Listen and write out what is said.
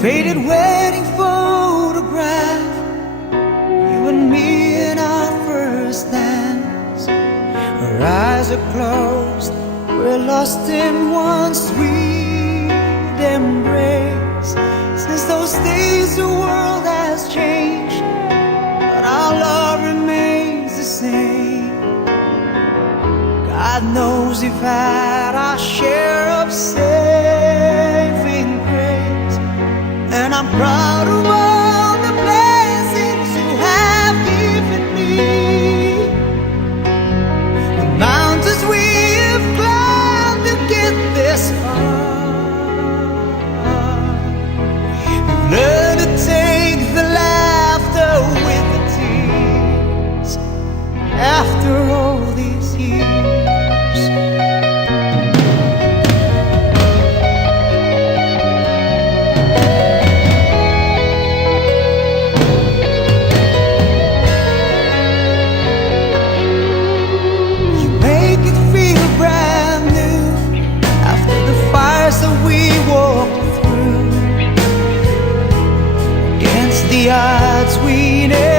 faded wedding photograph, you and me in our first dance. Our eyes are closed, we're lost in one sweet embrace. Since those days the world has changed, but our love remains the same. God knows we've had our share of saving grace, and I'm proud of all the blessings you have given me. The mountains we have climbed to get this far. We've learned to take the laughter with the tears after all these years. That we walked through, against the odds we never